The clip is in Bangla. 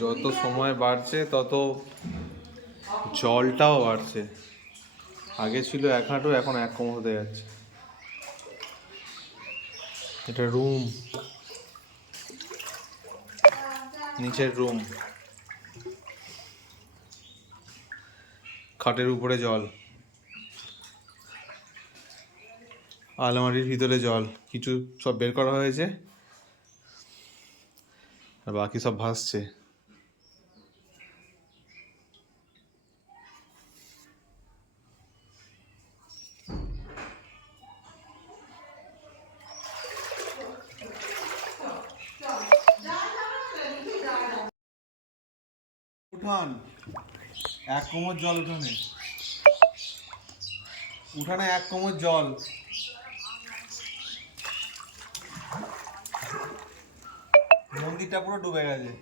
যত সময় বাড়ছে তত জলটাও বাড়ছে। আগে ছিল 1 হাঁটু, এখন 1 কোমর হতে যাচ্ছে। এটা রুম, নিচের রুম, খাটের উপরে জল, আলমারির ভিতরে জল, কিছু সব বের করা হয়েছে আর বাকি সব ভাসছে। উঠান 1 কোমর জল, উঠানে 1 কোমর জল। মন্দিরটা পুরো ডুবে গেছে।